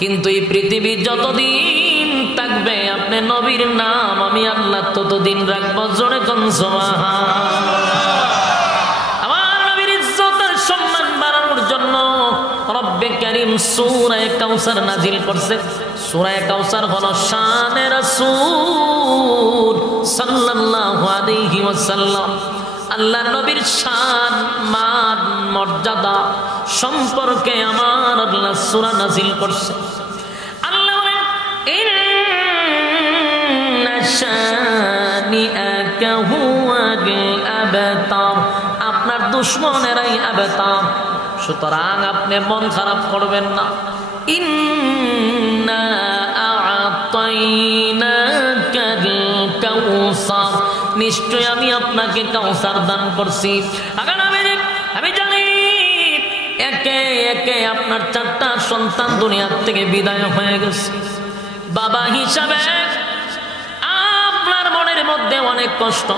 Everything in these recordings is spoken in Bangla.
কিন্তু এই পৃথিবী যতদিন থাকবে আপনি নবীর নাম আমি আল্লাহ ততদিন রাখবো। জোরে কোন সুবহানাল্লাহ। আমার নবীর ইজ্জত আর সম্মান বাড়ানোর জন্য রব্বে কারীম সূরা কাউসার নাজিল করছে। সূরা কাউসার হলো শানে রাসূল সাল্লাল্লাহু আলাইহি ওয়াসাল্লাম। আল্লাহ নবীর শান মান মর্যাদা সম্পর্কে আমার আল্লাহ সূরা নাজিল করছে। আল্লাহ বলেন ইন্না শানিআকা হুয়াল আবতার, আপনার দুশমনেরাই আবতার। সুতরাং আপনি মন খারাপ করবেন না। ইন্না আ'তাইনাকাল কাউসার, নিশ্চয় আমি আপনাকে কাউসার দান করছি। আগান আমি জানি একে একে আপনার 4টা সন্তান দুনিয়া থেকে বিদায় হয়ে গেছে। বাবা হিসাবে আপনার মনের মধ্যে অনেক কষ্ট,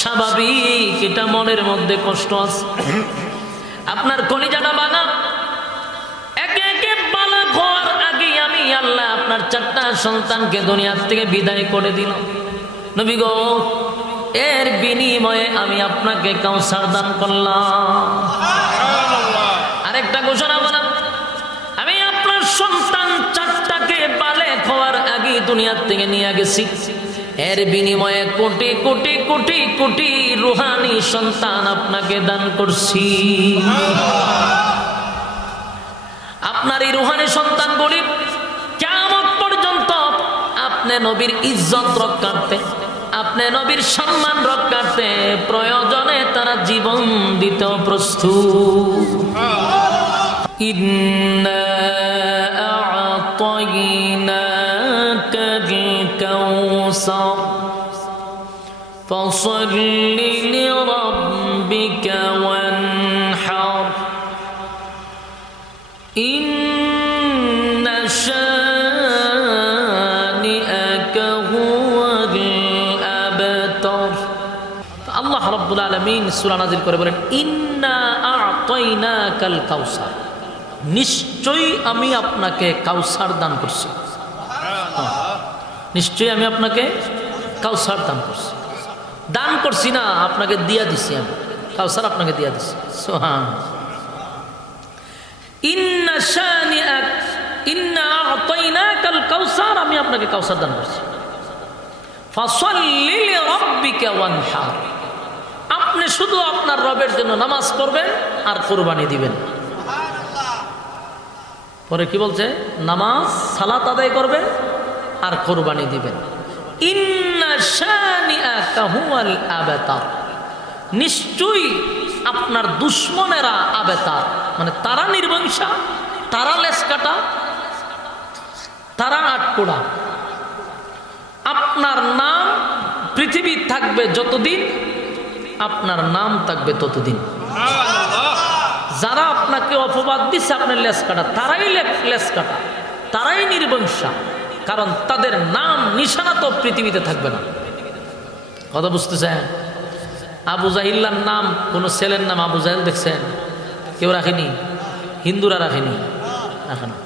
স্বাভাবিক, এটা মনের মধ্যে কষ্ট আছে। আপনার কলিজাটা বানা, একে একে বালা হওয়ার আগে আমি আল্লাহ আপনার 4টা সন্তানকে দুনিয়া থেকে বিদায় করে দিলাম। নবী গো, এর বিনিময়ে আমি আপনাকে কাউসার দান করলাম। আরেকটা ঘোষণা করলাম, আমি আপনার সন্তান 4টাকে বালেগ হওয়ার আগে দুনিয়া থেকে নিয়ে গেছি। এর বিনিময়ে কোটি কোটি কোটি কোটি রুহানি সন্তান আপনাকে দান করছি। আপনার এই রুহানি সন্তানগুলি কিয়ামত পর্যন্ত আপনি নবীর ইজ্জত রক্ষার্থে, আপনি নবীর সম্মান রক্ষার্থে প্রয়োজনে তারা জীবন দিতে প্রস্তুত। ইন্না আ'তাইনাকাল কাউসার ফাসাল্লি লিরাব্বিকা ওয়ানহার ইন্না শানিআকা হুয়াল আবতার। আল্লাহ রাব্বুল আলামিন সূরা নাজিল করে বলেন ইন্না আ'তাইনাকাল কাউসার, নিশ্চয়ই আমি আপনাকে কাউসার দান করছি। নিশ্চয়ই আমি আপনাকে কাউসার দান করছি। দান করছি না, আপনাকে দিয়া দিছি। আমি কাউসার আপনাকে দিয়া দিছি। সুবহানাল্লাহ। ইন্না শানিআক ইন্না আ'তাইনাকাল কাউসার, আমি আপনাকে কাউসার দান করছি। ফাসাল্লি লিরাব্বিকা ওয়ানহার, আপনি শুধু আপনার রবের জন্য নামাজ পড়বেন আর কুরবানি দিবেন। পরে কি বলছে? নামাজ সালাত আদায় করবেন আর কুরবানি দিবেন। ইন্না শানিআকা হুয়াল আবতার, নিশ্চয়ই আপনার দুশমনেরা আবতার, মানে তারা নির্বংশা, তারা লেজ কাটা, তারা আটকোড়া। আপনার নাম পৃথিবী থাকবে যতদিন, আপনার নাম থাকবে ততদিন। যারা আপনাকে অপবাদ দিচ্ছে আপনার লেজ কাটা, তারাই লেজ কাটা, তারাই নির্বংশা, কারণ তাদের নাম নিশানা তো পৃথিবীতে থাকবে না। কথা বুঝতেছেন? আবু জাহিল্লার নাম, কোন ছেলের নাম আবু জাহেল দেখছেন? কেউ রাখেনি, হিন্দুরা রাখেনি, রাখে না।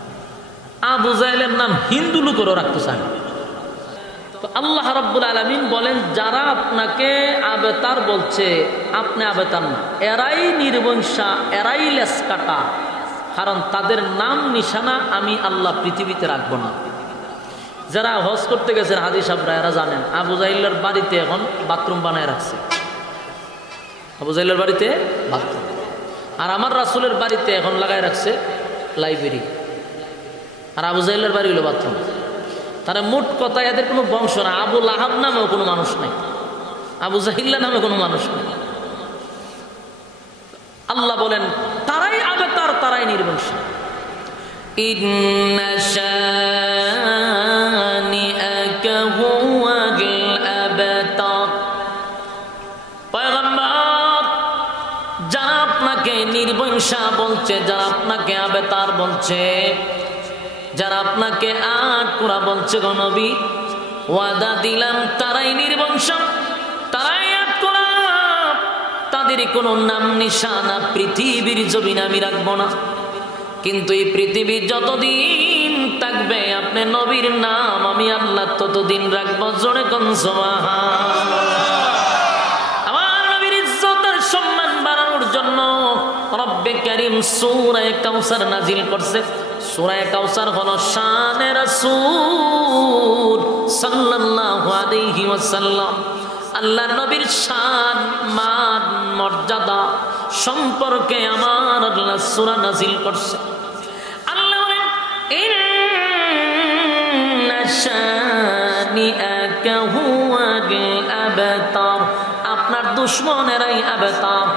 আবু জাহেলের নাম হিন্দু লোকেরও রাখতে চায়। তো আল্লাহ রাব্বুল আলামিন বলেন যারা আপনাকে আবেতার বলছে, আপনি আবেতার না, এরাই নির্বংশা, এরাই লেজ কাটা, কারণ তাদের নাম নিশানা আমি আল্লাহ পৃথিবীতে রাখবো না। যারা হজ করতে গেছেন হাজী সাহেবরা, এরা জানেন আবু জাহিল্লার বাড়িতে এখন বাথরুম বানায় রাখছে। আবু জাহিল্লার বাড়িতে বাথরুম, আর আমার রাসূলের বাড়িতে এখন লাগায় রাখছে লাইব্রেরি, আর আবু জাহিল্লার বাড়ি হলো বাথরুম। তারা মোট কথা এদের কোনো বংশ না। আবু লাহাব নামেও কোনো মানুষ নাই, আবু জাহিল্লা নামে কোনো মানুষ নাই। আল্লাহ বলেন তারাই আবেতার, তারাই নির্বংশ। ইন্না শানিআকা হুয়াল আবতার, পয়গম্বর যারা আপনাকে নির্বংশা বলছে, যারা আপনাকে আবেতার বলছে, যারা আপনাকে আটকোড়া বলছে, গো নবী ওয়াদা দিলাম তারাই নির্বংশ, তারাই আটকোড়া, তাদের কোনো নাম নিশানা পৃথিবীর জমিনে আমি রাখবো না। কিন্তু এই পৃথিবী যতদিন থাকবে আপনি নবীর নাম আমি আল্লাহ ততদিন রাখবো। জোরে কোন সুবহানাল্লাহ। আমার নবীর ইজ্জত আর সম্মান বাড়ানোর জন্য রব্বে কারীম সূরা কাউসার নাজিল করছে। সূরা কাউসার হলো শানে রাসূল সাল্লাল্লাহু আলাইহি ওয়াসাল্লাম। আল্লাহর নবীর শান মান মর্যাদা সম্পর্কে আমার আল্লাহ সূরা নাজিল করছে। আল্লাহ বলেন ইন্না শানিআকা হুয়াল আবতার, আপনার দুশমনেরাই আবতার।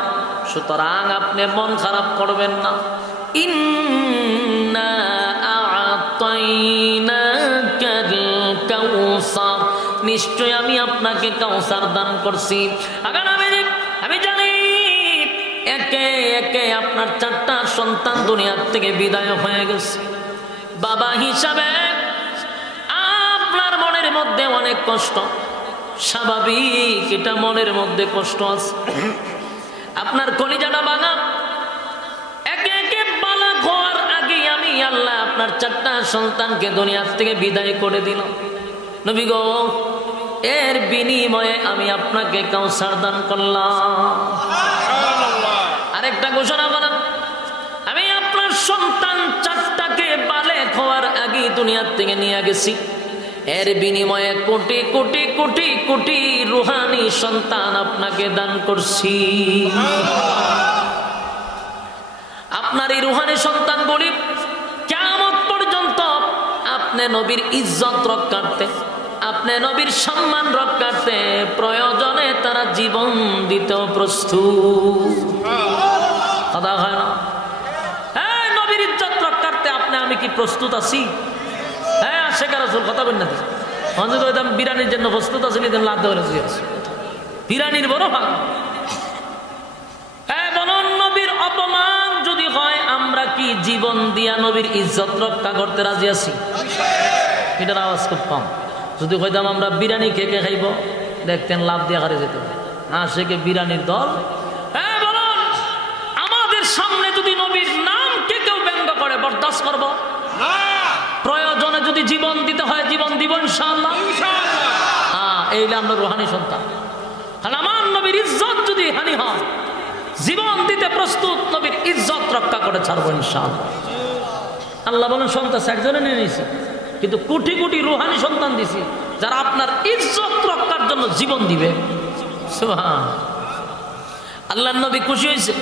সুতরাং আপনি মন খারাপ করবেন না। ইন্না আ'তাইনাকাল কাউসার, নিশ্চয় আমি আপনাকে কাউসার দান করছি। আগার আমি জানি একে একে আপনার 4টা সন্তান দুনিয়ার থেকে বিদায় হয়ে গেছে। বাবা হিসাবে আপনার মনের মধ্যে অনেক কষ্ট, স্বাভাবিক, এটা মনের মধ্যে কষ্ট আছে। আপনার কলিজাটা ভাঙা। একে একে বালক হওয়ার আগে আমি আল্লাহ আপনার 4টা সন্তানকে দুনিয়ার থেকে বিদায় করে দিলাম। নবী গো, এর বিনিময়ে আমি আপনাকে কাউসার দান করলাম। আরেকটা ঘোষণা করেন, আমি আপনার সন্তান 4টাকে বালেক হওয়ার আগে দুনিয়ার থেকে নিয়ে গেছি। এর বিনিময়ে কোটি কোটি কোটি কোটি রুহানি সন্তান আপনাকে দান করছি। আপনার এই রুহানি সন্তানগুলি কিয়ামত পর্যন্ত আপনি নবীর ইজ্জত রক্ষার্থে, আপনি নবীর সম্মান রক্ষার্থে প্রয়োজনে তারা জীবন দিতেও প্রস্তুত। কথা হয় না? হ্যাঁ, নবীর ইজ্জত রক্ষার্থে আপনি আমি কি প্রস্তুত আছি? হ্যাঁ, আশেখ রাসূল কথা বলেন না। বিরানির জন্য প্রস্তুত আছি, লাভ দেওয়া বিরানির বড় ভাগ। হ্যাঁ, বলুন, নবীর অপমান যদি হয় আমরা কি জীবন দিয়া নবীর ইজ্জত রক্ষা করতে রাজি আছি? এটার আওয়াজ খুব কম। যদি কইতাম আমরা বিরানি খেয়ে খাইব, দেখতেন লাভ দিয়ে হারে যেত। আশেকে বিরানির দল। হ্যাঁ, বলুন, আমাদের সামনে যদি নবীর নাম কেউ ব্যঙ্গ করে বরদাস্ত করব? প্রয়োজনে যদি জীবন দিতে হয় জীবন দিব ইনশাআল্লাহ। এইলে আমরা রুহানি সন্তান। আর আমার নবীর ইজ্জত যদি হানি হয় জীবন দিতে প্রস্তুত, নবীর ইজ্জত রক্ষা করে ছাড়বো ইনশাআল্লাহ। আল্লাহ বলেন সন্তান একজনে নিয়ে নিয়েছি, কিন্তু কোটি কোটি রুহানি সন্তান দিছি যারা আপনার ইজ্জত রক্ষার জন্য জীবন দিবে। সুবহান আল্লাহর নবী খুশি হয়েছে।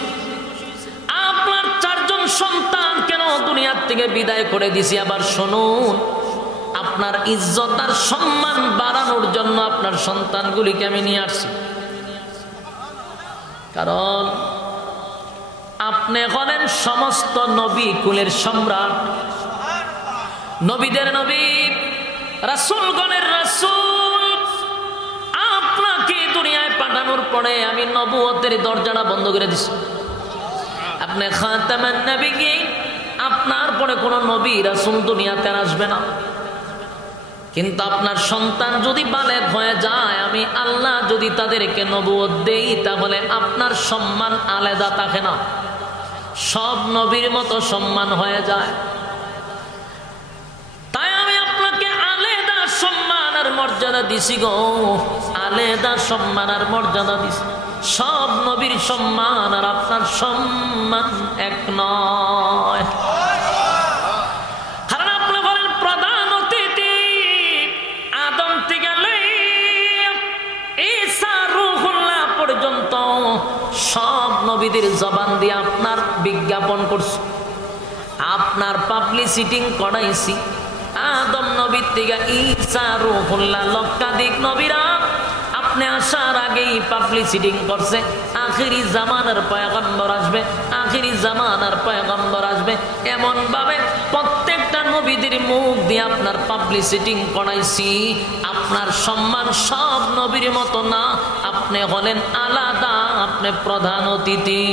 আপনার 4জন সন্তান কেন দুনিয়ার থেকে বিদায় করে দিছি? আবার শুনুন, আপনার ইজ্জত আর সম্মান বাড়ানোর জন্য আপনার সন্তানগুলিকে আমি নিয়ে আসছি। কারণ আপনি হলেন সমস্ত নবী কুলের সম্রাট, নবীদের নবী, রাসূলগণের রাসূল। আপনাকে দুনিয়ায় পাঠানোর পরে আমি নবুয়তের দরজাটা বন্ধ করে দিছি। আপনি খাতামান নবিয়্যিন, আপনার পরে কোনো নবী রাসূল দুনিয়াতে আসবে না। কিন্তু আপনার সন্তান যদি বালেগ হয়ে যায়, আমি আল্লাহ যদি তাদেরকে নবুয়ত দেই, তাহলে আপনার সম্মান আলাদা থাকে না, সব নবীর মতো সম্মান হয়ে যায়। তাই আমি আপনাকে আলাদা সম্মান আর মর্যাদা দিছি গো, আলাদা সম্মান আর মর্যাদা দিছি। সব নবীর সম্মান আর আপনার সম্মান এক নয়। কারণ আপনি বলেন প্রধান অতিথি আদম থেকে ঈসা রূহুল্লাহ পর্যন্ত সব নবীদের জবান দিয়ে আপনার বিজ্ঞাপন করছি, আপনার পাবলিসিটি করাইছি। আদম নবীর থেকে ঈসা রূহুল্লাহ লক্ষাধিক নবীরা আপনি আসার আগেই পাবলিসিটি করছে। আখিরি জামানার পয়গম্বর আসবে, আখিরি জামানার পয়গম্বর আসবে, এমন ভাবে প্রত্যেকটা নবীদের মুখ দিয়ে আপনার পাবলিসিটি করাইছি। আপনার সম্মান সব নবীর মতো না, আপনি হলেন আলাদা, আপনি প্রধান অতিথি।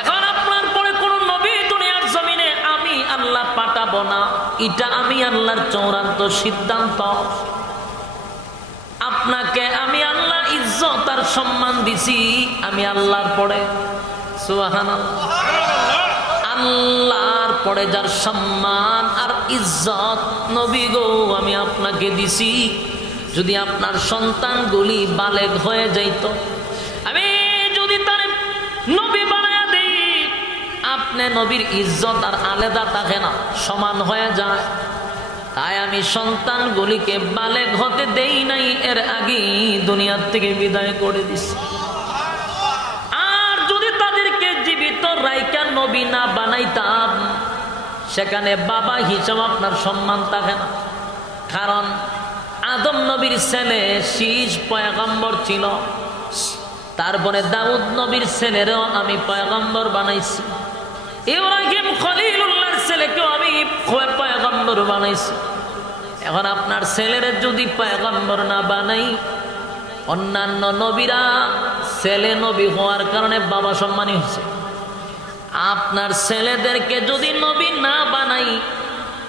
এখন আপনার পরে কোন নবী দুনিয়ার জমিনে আমি আল্লাহ পাঠাবো না, এটা আমি আল্লাহর চূড়ান্ত সিদ্ধান্ত। আপনাকে আমি আল্লাহ ইজ্জত আর সম্মান দিছি, আমি আল্লাহর পরে। সুবহানাল্লাহ। আল্লাহর পরে যার সম্মান আর ইজ্জত, নবী গো আমি আপনাকে দিছি, যদি আপনার সন্তানগুলি বালেগ হয়ে যাইত, আমি যদি তার নবী বানায়া দেই, আপনি নবীর ইজ্জত আর আলাদা থাকে না, সমান হয়ে যায়। তাই আমি সন্তানগুলিকে বালেগ হতে দেই নাই, এর আগে দুনিয়ার থেকে বিদায় করে দিছি। আর যদি তাদেরকে জীবিত রাইকা নবী না বানাইতাম, সেখানে বাবা হিসাবে আপনার সম্মান থাকে না। কারণ আদম নবীর ছেলে শীষ পয়গম্বর ছিল, তারপরে দাউদ নবীর ছেলেরও আমি পয়গম্বর বানাইছি, ইব্রাহিম খলিলুল্লাহর ছেলেকেও আমি পয়গম্বর বানাইছি। এখন আপনার ছেলের যদি পয়গম্বর না বানাই, অন্যান্য নবীরা ছেলে নবী হওয়ার কারণে বাবা সম্মানী হচ্ছে, আপনার ছেলেদেরকে যদি নবী না বানাই,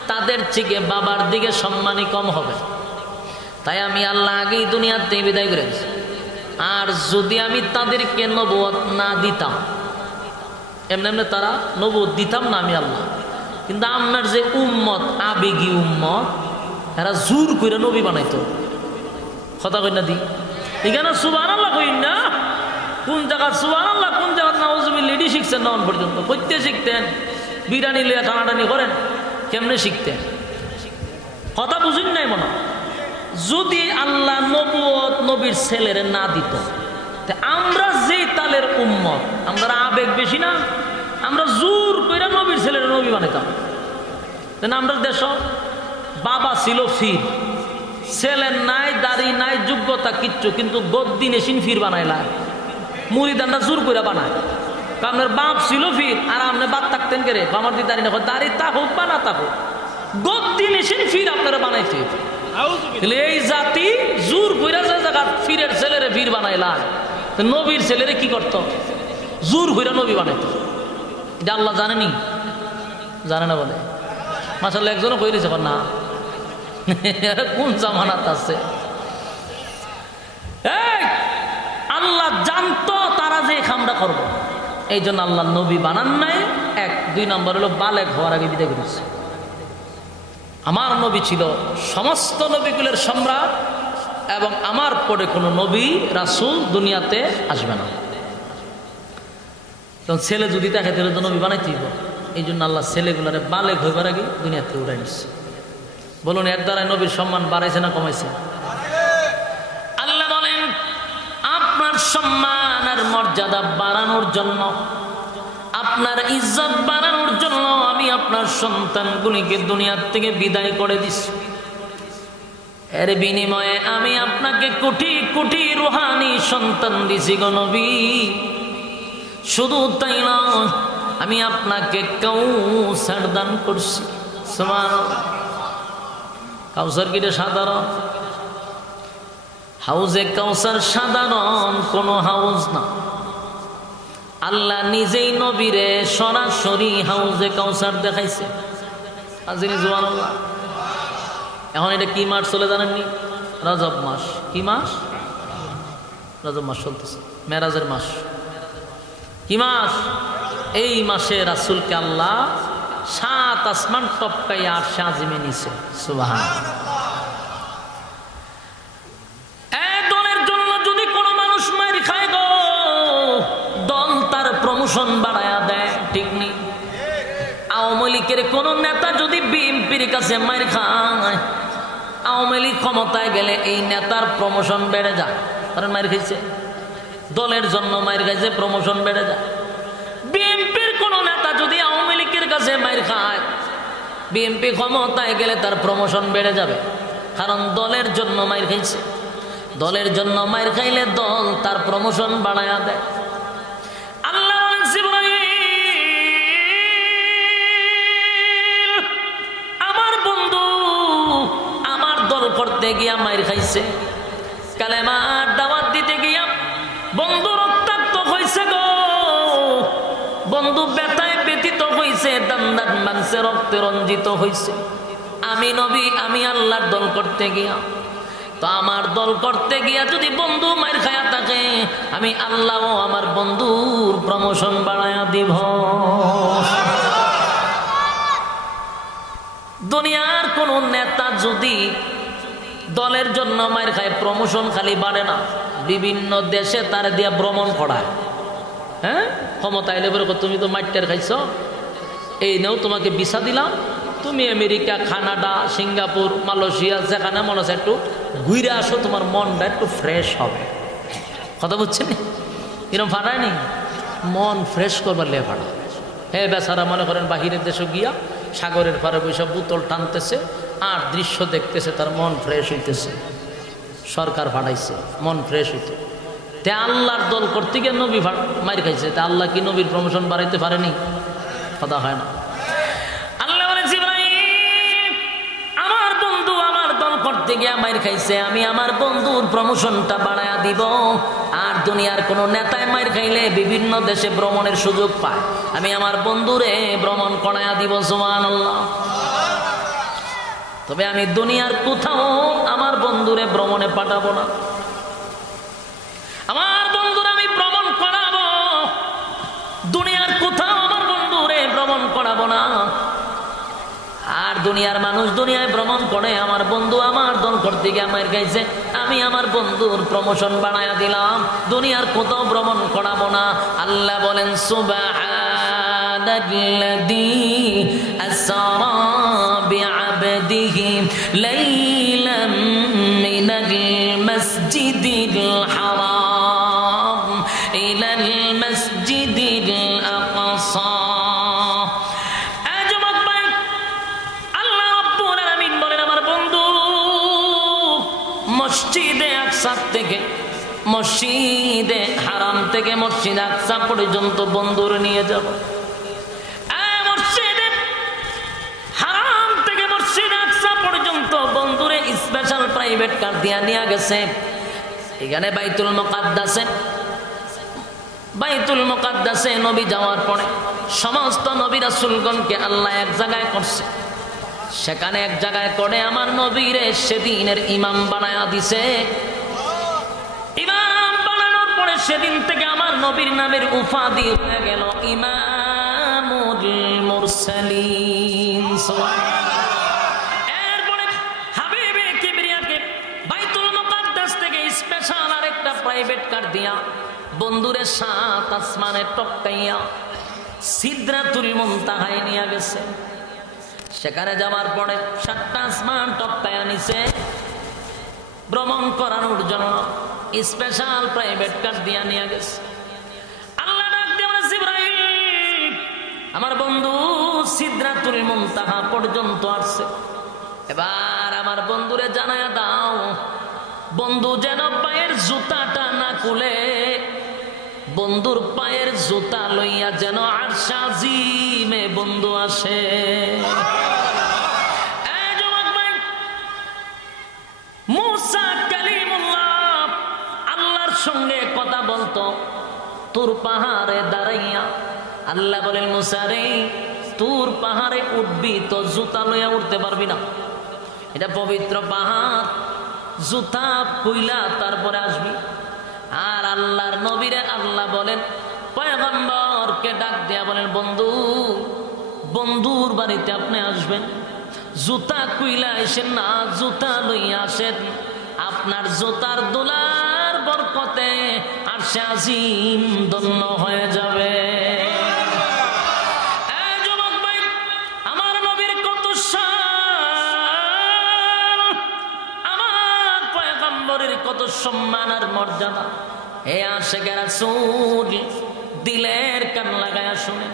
তাদের থেকে বাবার দিকে সম্মানী কম হবে। তাই আমি আল্লাহ আগেই দুনিয়াতে বিদায় করেছি। আর যদি আমি তাদেরকে নবুয়ত না দিতাম, এমনি এমনি তারা নবুয়ত দিতাম না আমি আল্লাহ, কিন্তু আপনার যে উম্মত, আবেগী উম্মত, এরা জোর করে নবী বানাইতো। কথা কই না দি, এখানে সুবহানাল্লাহ কই না, কোন জায়গা সুবহানাল্লাহ, কোন জায়গা নাউজুবিল্লাহ, এডি শিখছেন না পর্যন্ত, কইতে শিখতেন, বিরানি লিয়া টানাটানি করেন, কেমনে শিখতেন? কথা বুঝুন নাই মনে। যদি আল্লাহ নবুয়ত নবীর ছেলেরে না দিত, আমরা যেই তালের উম্মত, আমরা আবেগ বেশি না, আমরা জোর করে নবীর ছেলের নবী বানাইতাম। আমরা দেশ বাবা ছিল ফির, ছেলের নাই, দাড়ি নাই, যোগ্যতা কিচ্ছু, কিন্তু গদ্দি নেশিন ফির বানাইলা, মুরিদানরা জোর করে বানায়। আপনার বাপ ছিল ফির, আর আপনি বাদ থাকতেন কে রে, আমার দি দাড়ি না, দাড়ি তা হোক বা না তা হোক, গদ্দি নেশিন ফির আপনারা বানাইছে। এই জাতি জোর কইরা যে জায়গা ফিরের ছেলেরে ফির বানাইলা, নবীর ছেলেরে কি করত? জোর কইরা নবী বানাইতো। এটা আল্লাহ জানেনি? জানে না বলে মাশাআল্লাহ, একজনও কই দিয়েছে না, কোন জামানাত আছে? আল্লাহ জানতো তারা যে খামটা করবো, এই জন্য আল্লাহ নবী বানান নাই। এক, দুই নম্বর হলো বালেগ হওয়ার আগে বিদায় করেছে। আমার নবী ছিল সমস্ত নবীগুলোর সম্রাট, এবং আমার পরে কোনো নবী রাসূল দুনিয়াতে আসবে না। তখন ছেলে যদি তাকে তাহলে তো নবী বানাইতে হইব। এই জন্য আল্লাহ ছেলেগুলারে বালেগ হইবার আগে দুনিয়াতে উড়াই নিচ্ছে। বলুন, এর দ্বারা নবীর সম্মান বাড়াইছে না কমাইছে? আল্লাহ বলেন, আপনার সম্মান আর মর্যাদা বাড়ানোর জন্য, আপনার ইজ্জত বাড়ানোর জন্য আমি আপনার সন্তানগুলিকে দুনিয়ার থেকে বিদায় করে দিছি। এর বিনিময়ে আমি আপনাকে কোটি কোটি রুহানি সন্তান দিছি গো নবী। শুধু তাই নয়, আমি আপনাকে কাউসার দান করছি। সুবহানাল্লাহ। কাউসার কি সাধারণ? হাউজে কাউসার সাধারণ কোনো হাউজ না। আল্লাহ নিজেই নবীরে সরাসরি হাউজে কাউসার দেখাইছে। সুবহানাল্লাহ। এখন এটা কি মাস চলে জানেননি? রজব মাস। কি মাস? রজব মাস চলতেছে, মেরাজের মাস। কি মাস? এই মাসে রাসূলকে আল্লাহ 7 আসমান টপকাই আরশে আজিমে নিছে। সুবহানাল্লাহ। এই দলের জন্য যদি কোনো মানুষ মাইর খায় গো, দল তার প্রমোশন বাড়ায়া দেয়, ঠিক নেই? আওয়ামী লীগের কোন নেতা যদি বিএনপির কাছে মাইর খায়, আওয়ামী লীগ ক্ষমতায় গেলে এই নেতার প্রমোশন বেড়ে যায়। কারণ মাইর খাইছে, দলের জন্য মাইর খাইছে, প্রমোশন বেড়ে যায়। বিএনপির কোন নেতা যদি আওয়ামী লীগের কাছে মাইর খায়, বিএনপি ক্ষমতায় গেলে তার প্রমোশন বেড়ে যাবে, কারণ দলের জন্য মাইর খাইছে। দলের জন্য মাইর খাইলে দল তার প্রমোশন বাড়ায়া দেয়। আল্লাহ আমার বন্ধু আমার দল করতে গিয়া মাইর খাইছে, কালেমার দাওয়াত দিতে গিয়া বন্ধু রক্তাক্ত হয়েছে গো, বন্ধু ব্যথায় ব্যথিত হয়েছে, দান্দান মাংসে রক্তে রঞ্জিত হয়েছে। আমি নবী, আমি আল্লাহর দল করতে গিয়া, তো আমার দল করতে গিয়া যদি বন্ধু মাইর খায়া থাকে, আমি আল্লাহ আমার বন্ধুর প্রমোশন বাড়ায়া দিব। দুনিয়ার কোন নেতা যদি দলের জন্য মায়ের খায়, প্রমোশন খালি বাড়ে না, বিভিন্ন দেশে তার দিয়া ভ্রমণ করায়। হ্যাঁ, ক্ষমতা এলে বলে তুমি তো মাইটার খাইছ, এই নেও তোমাকে ভিসা দিলাম, তুমি আমেরিকা, কানাডা, সিঙ্গাপুর, মালয়েশিয়া যেখানে মনে হচ্ছে একটু ঘুরে আসো, তোমার মনটা একটু ফ্রেশ হবে। কথা বুঝছেন? এরকম ফাটায়নি, মন ফ্রেশ করবার লে ফাটা। হ্যাঁ, বেচারা মনে করেন বাহিরের দেশে গিয়া সাগরের পারে বসে বোতল টানতেছে আর দৃশ্য দেখতেছে, তার মন ফ্রেশ হইতেছে। সরকার ফাটাইছে, মন ফ্রেশ হইতে। তে আল্লাহর দল করতে গিয়ে নবী মার খাইছে, তা আল্লাহ কি নবীর প্রমোশন বাড়াইতে পারেনি? কথা হয় না। আল্লাহ বলে জিবরাইল, আমার বন্ধু আমার দল করতে গিয়ে মার খাইছে, আমি আমার বন্ধুর প্রমোশনটা বাড়ায়া দিব। আর দুনিয়ার কোন নেতায় মার খাইলে বিভিন্ন দেশে ভ্রমণের সুযোগ পায়, আমি আমার বন্ধুরে ভ্রমণ করায়া দিব। সুবহানাল্লাহ। তবে আমি দুনিয়ার কোথাও আমার বন্ধুরে ভ্রমণে পাঠাবো না। আমার বন্ধুরা আমি ভ্রমণ করাবো, দুনিয়ার কোথাও আমার বন্ধুরে ভ্রমণ করাবো না। আর দুনিয়ার মানুষ দুনিয়ায় ভ্রমণ করে, আমার বন্ধু আমার দল করতে গিয়ে আমার গাইছে, আমি আমার বন্ধুর প্রমোশন বানায়া দিলাম, দুনিয়ার কোথাও ভ্রমণ করাবো না। আল্লাহ বলেন সুবহানাল্লাযী আসরা বিআবদিহি লাইলাম মিনাল মাসজিদিল হারাম ইলাল মাসজিদিল আকসা। মসজিদে আকসা থেকে, মসজিদে হারাম থেকে মসজিদ আকসা পর্যন্ত বন্ধুর নিয়ে যাব। মসজিদে হারাম থেকে মসজিদ আকসা পর্যন্ত বন্ধুরে স্পেশাল প্রাইভেট কার দিয়া নিয়ে গেছে। এখানে বাইতুল মুকাদ্দাসে নবী যাওয়ার পরে সমস্ত নবী রাসূলগণকে আল্লাহ এক জায়গায় করছে, সেখানে এক জায়গায় করে আমার নবীরে সেদিনের ইমাম বানায়া দিছে। ইমাম বানানোর পরে সেদিন থেকে আমার নবীর নামের উপাধি হয়ে গেল ইমামুল মুরসালিন। এরপরে হাবিবে কিবরিয়াকে বাইতুল মুকাদ্দাস থেকে স্পেশাল আরেকটা প্রাইভেট কার দিয়া বন্ধুরে 7 আসমানে টপকাইয়া সিদরাতুল মুনতাহায় নিয়ে গেছে। সেখানে যাওয়ার পরে 7টা আসমান টপকায়া নিছে, ভ্রমণ করানোর জন্য স্পেশাল প্রাইভেট কার দিয়া নিয়ে গেছে। আল্লাহ ডাক দিয়ে বলে জিবরাইল, আমার বন্ধু সিদরাতুল মুনতাহা পর্যন্ত আসছে, এবার আমার বন্ধুরে জানায়া দাও, বন্ধু যেন পায়ের জুতাটা না খুলে, বন্ধুর পায়ের জুতা লইয়া যেন আরশ আজিমে বন্ধু আসে। মুসা কালিমুল্লাহ আল্লাহর সঙ্গে কথা বলতো তুর পাহাড়ে দাঁড়াইয়া। আল্লাহ বলেন, মুসা রে, তুর পাহাড়ে উঠবি তো জুতা লইয়া উঠতে পারবি না, এটা পবিত্র পাহাড়, জুতা কইলা তারপরে আসবি। আর আল্লাহর নবীরে আল্লাহ বলেন, পয়গম্বরকে ডাক দিয়া বলেন, বন্ধু, বন্ধুর বাড়িতে আপনি আসবেন, জুতা কুইলা আসেন না, জুতা লইয়া আসেন, আপনার জুতার দোলার বরকতে আরশে আজিম ধন্য হয়ে যাবে। যুবক ভাই, আমার নবীর কত শান, আমার পয়গম্বরের কত সম্মান আর মর্যাদা। হে আশিকে রাসূল, দিলের কান লাগায়া শুনেন।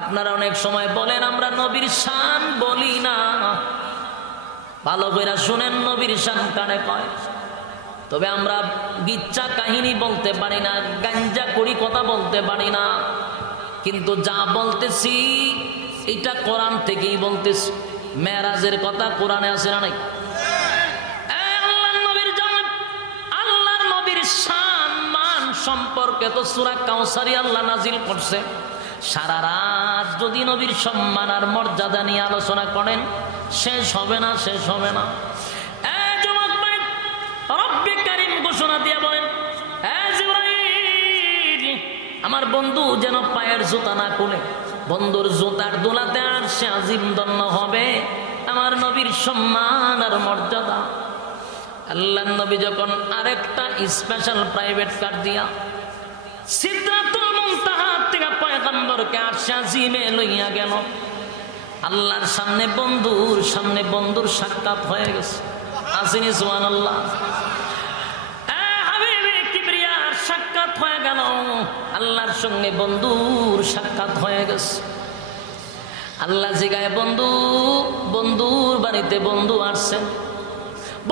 আপনারা অনেক সময় বলেন আমরা নবীর শান বলি না, ভালো করে শুনেন নবীর শান কানে কয়। তবে আমরা গিচ্ছা কাহিনী বলতে পারি না, গাঞ্জা করি কথা বলতে পারি না, কিন্তু যা বলতেছি এটা কোরআন থেকেই বলতেছি। মেরাজের কথা কোরআনে আছে না নাই? আল্লাহর নবীর শান মান সম্পর্কে তো সূরা কাউসারি আল্লাহ নাজিল করছে। সারা রাত যদি নবীর সম্মান আর মর্যাদা নিয়ে আলোচনা করেন শেষ হবে না, শেষ হবে না। রব্বে কারীম ঘোষণা দিয়ে বলেন, জিবরাইল, আমার বন্ধু যেন পায়ের জুতা না খুলে, বন্ধুর জুতার দোলাতে আরশে আজিম ধন্য হবে। আমার নবীর সম্মান আর মর্যাদা। আল্লাহ নবী যখন আরেকটা স্পেশাল প্রাইভেট কার দিয়া সিদরাতুল মুনতাহা থেকে পয়গম্বরকে আরশে আজিমে লইয়া গেল, আল্লাহর সামনে বন্ধুর সাক্ষাৎ হয়ে গেছে। আসেনি সুবহানাল্লাহ। হাবিবে কিবরিয়ার সাক্ষাৎ হয়ে গেল, আল্লাহর সঙ্গে বন্ধুর সাক্ষাৎ হয়ে গেছে। আল্লাহ জিগায় বন্ধুর বাড়িতে বন্ধু আসছেন,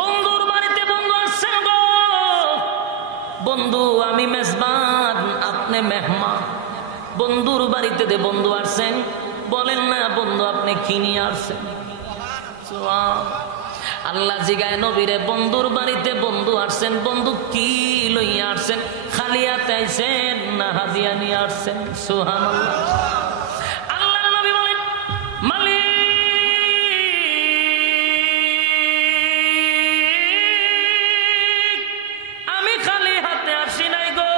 বন্ধুর বাড়িতে বন্ধু আসছেন গো বন্ধু, আমি মেজবান, আপনি মেহমান। বন্ধুর বাড়িতে বন্ধু আসছেন, বলেন না বন্ধু আপনি কি নিয়ে আসছেন? আল্লাহ জিগায় নবীরে, বন্ধুর বাড়িতে বন্ধু আসছেন, বন্ধু কি লইয়া আসছেন? খালি হাতে আইছেন না হাদিয়া নিয়ে আসছেন? সুবহানাল্লাহ। আল্লাহ নবী বলেন, মালিক আমি খালি হাতে আসি নাই গো,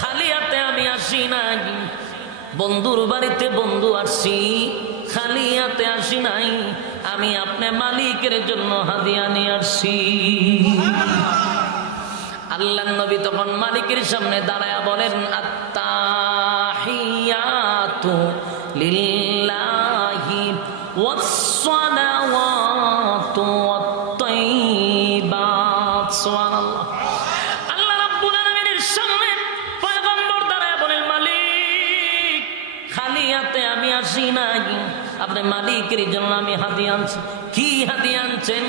খালি হাতে আমি আসি নাই। বন্ধুর বাড়িতে বন্ধু আসছি, খালি হাতে আসি নাই, আমি আপনার মালিকের জন্য হাদিয়া নিয়ে আসছি। আল্লাহ নবী তখন মালিকের সামনে দাঁড়ায়া বলেন, আত্তাহিয়াতু লিল্লাহি ওয়াস-সালাওয়াতু ওয়াত-তাইয়্যিবাত। সুবহানাল্লাহ। আল্লাহ রাব্বুল আলামিনের সামনে পয়গম্বর দাঁড়ায়া বলেন, মালিক খালি হাতে আমি আসি নাই, আপনি মালিকের জন্য আমি হাদিয়া আনছি। কি হাদিয়া আনছেন?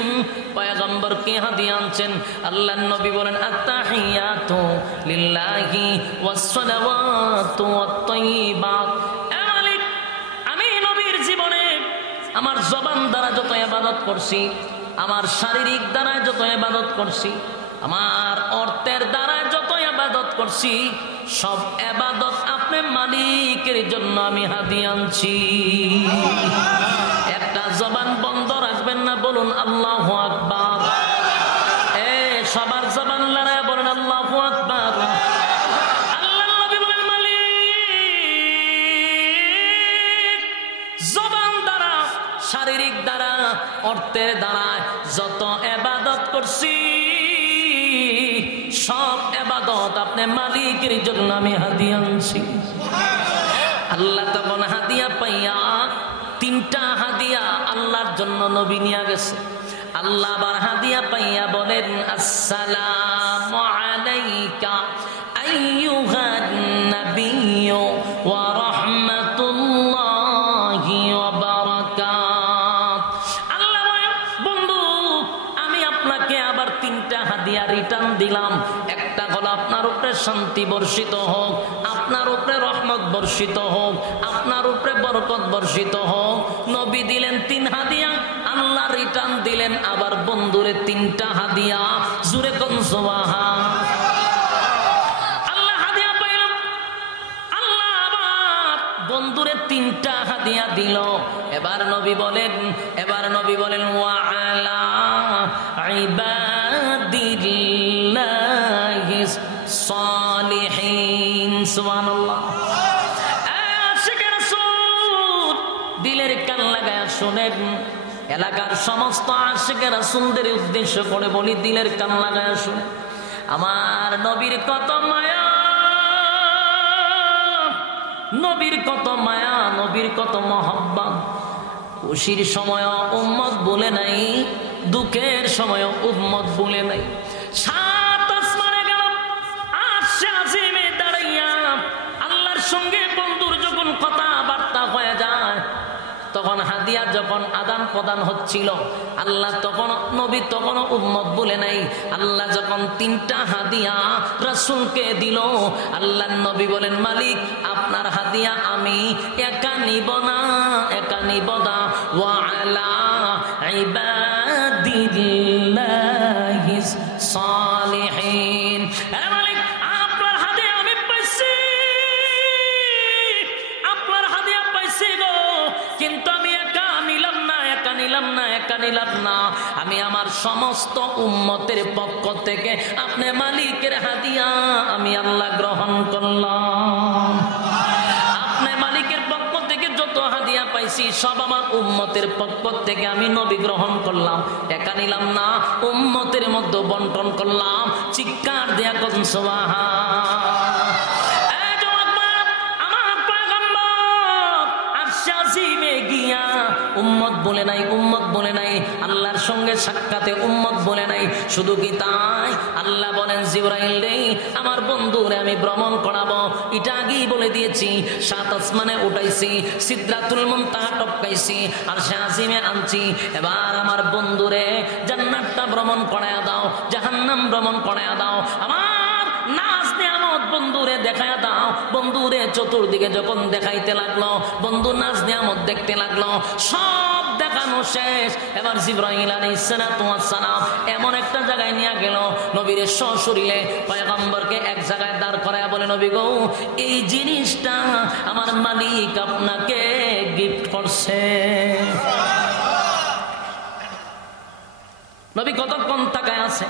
পয়গম্বর কি হাদিয়া আনছেন? আল্লাহর নবী বলেন, আত্তাহিয়াতু লিল্লাহি ওয়াস-সালাওয়াতু ওয়াত-তাইয়্যিবাত। এ মালিক, আমি নবীর জীবনে আমার জবান দ্বারা যত ইবাদত করছি, আমার শারীরিক দ্বারা যত ইবাদত করছি, আমার অর্থের দ্বারা যত ইবাদত করছি, সব ইবাদত আপনি মালিকের জন্য আমি হাদিয়া আনছি। একটা জবান বন্ধ রাখবেন না, বলুন আল্লাহু আকবার। সবার জবান লড়ায় বলেন আল্লাহু আকবার। আল্লাহ নবী বলেন, মালিক জবান দ্বারা, শারীরিক দ্বারা, অর্থের দ্বারা যত ইবাদত করছি, সব ইবাদত আপনি মালিকের জন্য আমি হাদিয়া আনছি। আল্লাহ তখন হাদিয়া পাইয়া, তিনটা হাদিয়া আল্লাহর জন্য নবী নিয়ে গেছে। আল্লাহ আবার হাদিয়া পাইয়া বলেন, আসসালামু আলাইকা আইয়ুহান নাবিয়্যু ওয়া রাহমাতুল্লাহি ওয়া বারাকাত। আল্লাহ বলেন, বন্ধু আমি আপনাকে আবার তিনটা হাদিয়া রিটার্ন দিলাম। একটা হলো আপনার উপরে শান্তি বর্ষিত হোক, আপনার উপরে রহমত বর্ষিত হোক, আপনার উপরে বরকত বর্ষিত হোক। নবী দিলেন তিন হাদিয়া, আল্লাহ রিটার্ন দিলেন আবার বন্ধুরে তিনটা হাদিয়া। জুরে কোন সুবহান। আল্লাহ হাদিয়া পাইলাম, আল্লাহ আবার বন্ধুরে তিনটা হাদিয়া দিল। এবার নবী বলেন ওয়া আলা ইবাদিল্লাহিস সালিহিন। সুবহানাল্লাহ। আশিকে রাসূল দিলের কান লাগায়া শুনেন, এলাকার সমস্ত আশিকে রাসূলদের উদ্দেশ্য করে বলি, দিলের কান লাগায়া শুনেন। আমার নবীর কত মায়া, নবীর কত মায়া, নবীর কত মহব্বত। খুশির সময় উম্মত বলে নাই, দুঃখের সময় উম্মত বলে নাই। সাত আসমানে গেল, আরশে আজিমে দাঁড়াইয়া আল্লাহর সঙ্গে বন্ধুর যখন কথাবার্তা হয়ে যায়, তখন হাদিয়া যখন আদান প্রদান হচ্ছিল, আল্লাহ তখন নবী তখন উম্মত বলে নাই। আল্লাহ যখন তিনটা হাদিয়া রাসূলকে দিল, আল্লাহ নবী বলেন, মালিক আপনার হাদিয়া আমি একা নিব না, একা নিব না। ওয়া আলা ইবাদিল্লাহিস সালিহিন। আরে মালিক আপনার হাদিয়া আমি পাইছি, আপনার হাদিয়া পাইছি গো, কিন্তু আমি একা নিলাম না, একা নিলাম না, একা নিলাম না। আমি আমার সমস্ত উম্মতের পক্ষ থেকে আপনি মালিকের হাদিয়া আমি আল্লাহ গ্রহণ করলাম। আপনি মালিকের পক্ষ থেকে যত হাদিয়া পাই পাইছি সব আমার উম্মতের পক্ষ থেকে আমি নবী গ্রহণ করলাম, একা নিলাম না, উম্মতের মধ্যে বন্টন করলাম। চিৎকার দেয়া কোন সুবহান। উম্মত বলে নাই, উম্মত বলে নাই, আল্লাহর সঙ্গে সাক্ষাতে উম্মত বলে নাই। শুধু কি তাই, আল্লাহ বলেন জিবরাইল রে আমার বন্ধুরে আমি ভ্রমণ করাবো। এটা আগেই বলে দিয়েছি। 7 আসমানে উঠাইছি, সিদরাতুল মুনতাহা টপকাইছি, আর শাজিমে আনছি। এবার আমার বন্ধুরে জান্নাতটা ভ্রমণ করায়া দাও, জাহান্নাম ভ্রমণ করায়া দাও। আমার নাজ নিয়ামত বন্ধুরে দেখায়া দাও। বন্ধুরে চতুর্দিকে যখন দেখাইতে লাগলো, বন্ধু নাজ নিয়ামত দেখতে লাগলো, সব দেখানো শেষ। এবার জিবরাইল আলাইহিস সালাতু ওয়াস সালাম এমন একটা জায়গায় নিয়ে গেল, নবীর সশরীরে পয়গম্বরকে এক জায়গায় দাঁড় করায়া বলে, নবী গো এই জিনিসটা আমার মালিক আপনাকে গিফট করছে। নবী কতক্ষণ তাকায় আছে,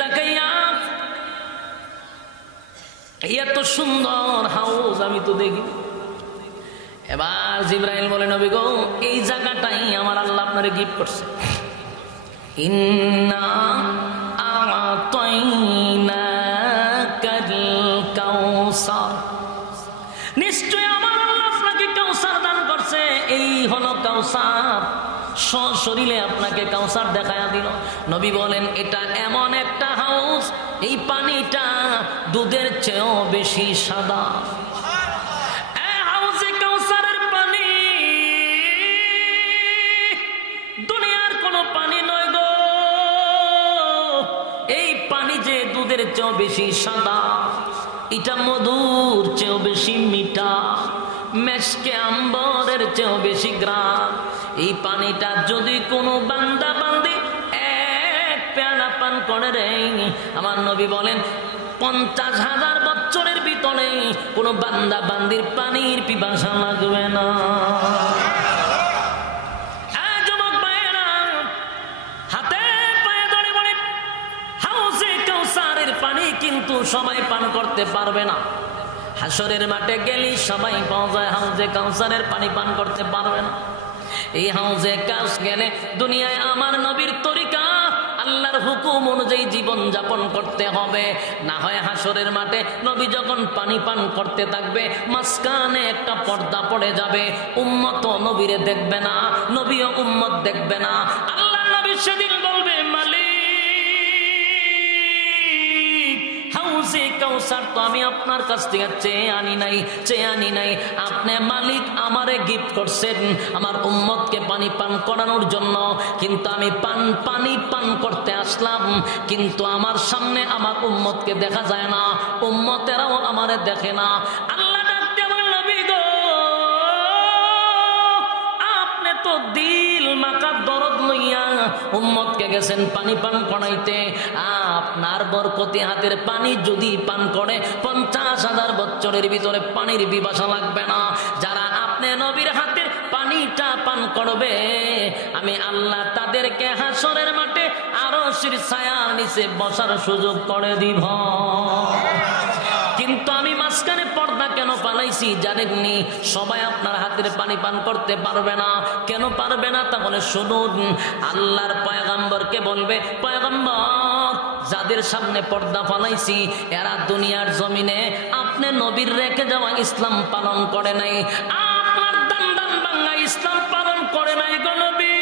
তাকাইয়া এত সুন্দর হাউস আমি তো দেখি। এবার জিবরাইল বলে, নবী গো এই জায়গাটাই আমার আল্লাহ আপনারে গিফট করছে। ইন্না আ'তাইনাকাল কাউসার, নিশ্চয় আমার আল্লাহ আপনাকে কাউসার দান করছে। এই হলো কাউসার, সশরীরে আপনাকে কাউসার দেখায়া দিল। নবী বলেন এটা এমন একটা হাউস, এই পানিটা দুধের চেয়েও বেশি সাদা। হাউসে কাউসারের পানি দুনিয়ার কোনো পানি নয় গো। এই পানি যে দুধের চেয়েও বেশি সাদা, এটা মধুর চেয়েও বেশি মিঠা, মেশকে আম্বরের চেয়েও বেশি গ্রাম। এই পানিটা যদি কোনো বান্দা বান্দি এক পেয়ালা পান করে রে, আমার নবী বলেন 50,000 বছরের ভিতরে কোনো বান্দা বান্দির পানির পিপাসা লাগবে না। যুবক ভাইয়েরা হাতে পায়ে ধরে বলে, হাউজে কাউসারের পানি কিন্তু সবাই পান করতে পারবে না। হাসরের মাঠে গেলি সবাই পাওয়া যায়, হাউজে কাউসারের পানি পান করতে পারবে না। এই হাউজে কাউস গেলে দুনিয়ায় আমার নবীর তরিকা আল্লাহর হুকুম অনুযায়ী জীবন যাপন করতে হবে। না হয় হাসরের মাঠে নবী যখন পানি পান করতে থাকবে, মাঝখানে একটা পর্দা পড়ে যাবে, উম্মত নবীরে দেখবে না, নবীও উম্মত দেখবে না। আল্লাহ নবী সেদিন বলবে, মালিক হাউজে কাউসার তো আমি আপনার কাছ থেকে চেয়ে আনি নাই। আপনি মালিক আমারে গিফট করছেন আমার উম্মতকে পানি পান করানোর জন্য, কিন্তু আমি পানি পান করতে আসলাম, কিন্তু আমার সামনে আমার উম্মতকে দেখা যায় না, উম্মতেরাও আমারে দেখে না। আল্লাহ ডাকতে বলেন, নবী গো আপনি তো দিল মাকা দরদ লইয়া উম্মতকে গেছেন পানি পান করাইতে। আপনার বরকতি হাতের পানি যদি পান করে 50,000 বছরের ভিতরে পানির পিপাসা লাগবে না। যারা আপনি নবীর হাতের পানিটা পান করবে, আমি আল্লাহ তাদেরকে হাসরের মাঠে আরশের ছায়ার নিচে বসার সুযোগ করে দিব। কিন্তু আমি মাঝখানে পর্দা কেন পালাইছি জানেননি? সবাই আপনার হাতের পানি পান করতে পারবে না। কেন পারবে না? তাহলে শুনুন, আল্লাহর পয়গম্বরকে বলবে, পয়গম্বর যাদের সামনে পর্দা ফালাইছি এরা দুনিয়ার জমিনে আপনি নবীর রেখে যাওয়া ইসলাম পালন করে নাই, আপনার দান ভাঙা ইসলাম পালন করে নাই গো নবী,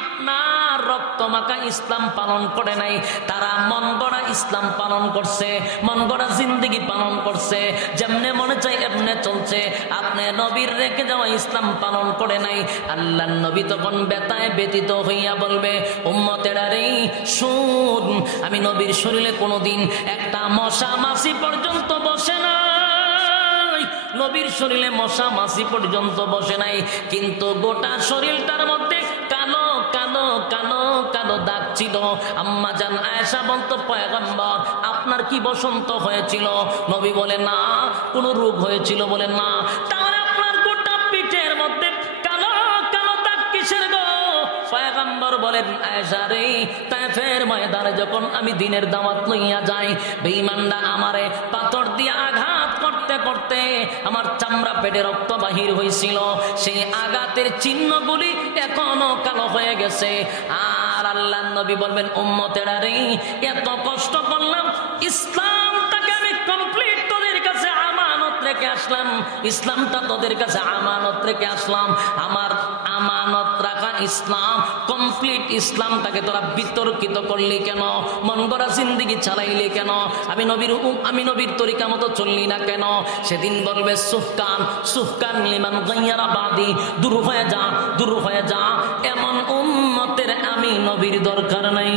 আপনার রক্ত মাখা ইসলাম পালন করে নাই। তারা মন গড়া ইসলাম পালন করছে, মন গড়া জিন্দেগি পালন করছে, যেমনে মনে চাই এমনে চলছে। আপনি নবীর রেখে যাওয়া ইসলাম পালন করে নাই। আল্লাহর নবী তখন বেতায় ব্যতীত হইয়া বলবে, উম্মতেরা রে শুন, আমি নবীর শরীরে কোনোদিন একটা মশা মাছি পর্যন্ত বসে না, নবীর শরীরে মশা মাছি পর্যন্ত বসে নাই, কিন্তু গোটা শরীরটার মধ্যে কালো কালো কালো কালো দাগ ছিল। আম্মা জান আয়েশা বলতো, পয়গম্বর আপনার কি বসন্ত হয়েছিল? নবী বলে না। কোনো রোগ হয়েছিল? বলে না। তাহলে আপনার গোটা পিঠের মধ্যে কালো কালো দাগ কিসের গো? পয়গম্বর বলেন, আয়েশা রে তায়েফের ময়দানে যখন আমি দিনের দাওয়াত লইয়া যাই, বেঈমানরা আমারে পাথর দিয়ে আঘাত করতে করতে আমার চামড়া পেটে রক্ত বাহির হয়েছিল, সেই আঘাতের চিহ্নগুলি এখনো কালো হয়ে গেছে। আর আল্লাহর নবী বলবেন, উম্মতেরা রে, এত কষ্ট করলাম, ইসলামটাকে আমি কমপ্লিট তোদের কাছে আমানত রেখে আসলাম, ইসলামটা তোদের কাছে আমানত রেখে আসলাম। আমার আমানত রাখা ইসলাম, কমপ্লিট ইসলামটাকে তোরা বিতর্কিত করলি কেন? মন গড়া জিন্দেগি চালাইলি কেন? আমি নবীর তরিকা মতো চললি না কেন? সেদিন বলবে, সুফকান সুফকান লিমান গায়্যারা বাদি, দূর হয়ে যা, দূর হয়ে যা, এমন উম্মতের আমি নবীর দরকার নাই।